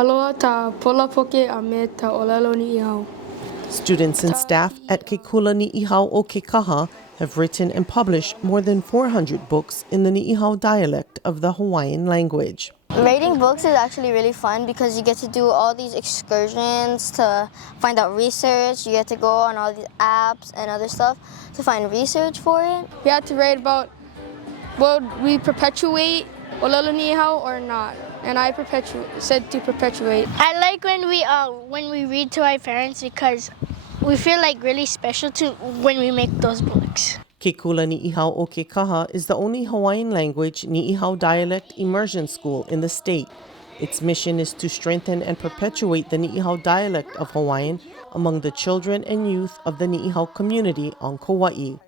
Aloha ta pola poke a me ta Olelo Niihau. Students and staff at Kula Niihau O Kekaha have written and published more than 400 books in the Niihau dialect of the Hawaiian language. Reading books is actually really fun because you get to do all these excursions to find out research. You get to go on all these apps and other stuff to find research for it. We had to write about will we perpetuate Olelo Niihau or not, and I said to perpetuate. I like when we read to our parents because we feel like really special when we make those books. Kula Niihau O Kekaha is the only Hawaiian language Niihau dialect immersion school in the state. Its mission is to strengthen and perpetuate the Niihau dialect of Hawaiian among the children and youth of the Niihau community on Kauai.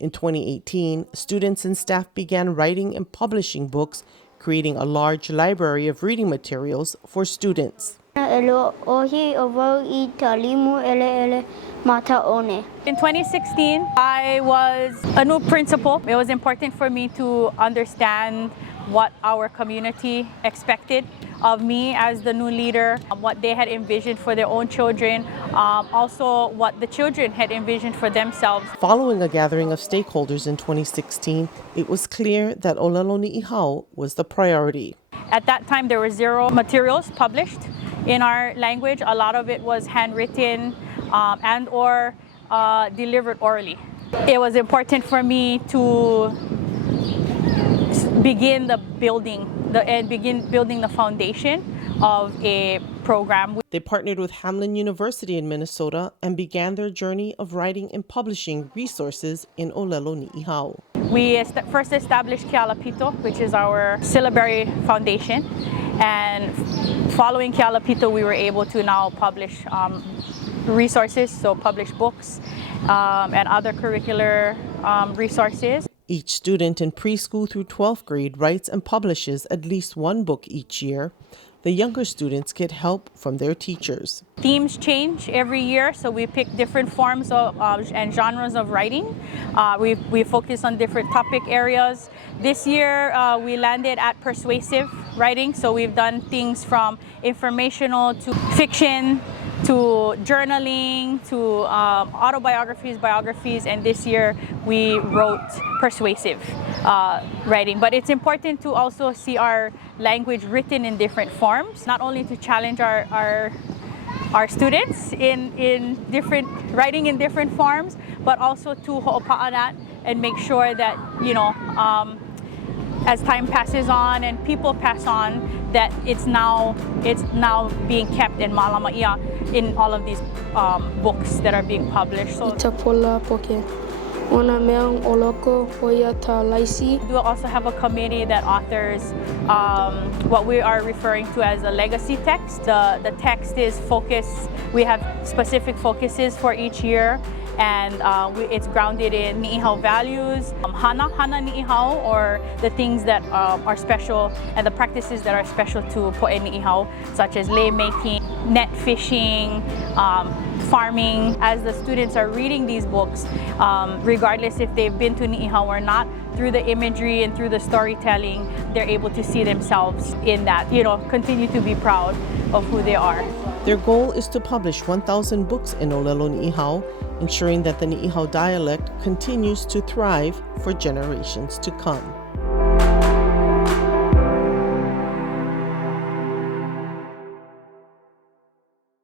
In 2018, students and staff began writing and publishing books, creating a large library of reading materials for students. In 2016, I was a new principal. It was important for me to understand what our community expected of me as the new leader, what they had envisioned for their own children, also what the children had envisioned for themselves. Following a gathering of stakeholders in 2016, it was clear that Olelo Niihau was the priority. At that time, there were 0 materials published in our language. A lot of it was handwritten and or delivered orally. It was important for me to begin building the foundation of a program. They partnered with Hamline University in Minnesota and began their journey of writing and publishing resources in Olelo Niihau. We first established Kealapito, which is our syllabary foundation, and following Kealapito, we were able to now publish resources, so publish books and other curricular resources. Each student in preschool through 12th grade writes and publishes at least one book each year. The younger students get help from their teachers. Themes change every year, so we pick different forms of and genres of writing. We focus on different topic areas. This year, we landed at persuasive writing, so we've done things from informational to fiction, to journaling, to autobiographies, biographies, and this year we wrote persuasive writing. But it's important to also see our language written in different forms, not only to challenge our students in different writing in different forms, but also to ho'opa'a that and make sure that, you know, as time passes on and people pass on, that it's now being kept in malamaia in all of these books that are being published. So Ona meang oloko hoia ta laisi. We also have a committee that authors what we are referring to as a legacy text. The text is focused. We have specific focuses for each year, and it's grounded in Niihau values, hana Niihau, or the things that are special and the practices that are special to Po'e Niihau, such as lei making, net fishing, farming. As the students are reading these books, regardless if they've been to Niihau or not, through the imagery and through the storytelling, they're able to see themselves in that, you know, continue to be proud of who they are. Their goal is to publish 1,000 books in Olelo Niihau, ensuring that the Niihau dialect continues to thrive for generations to come.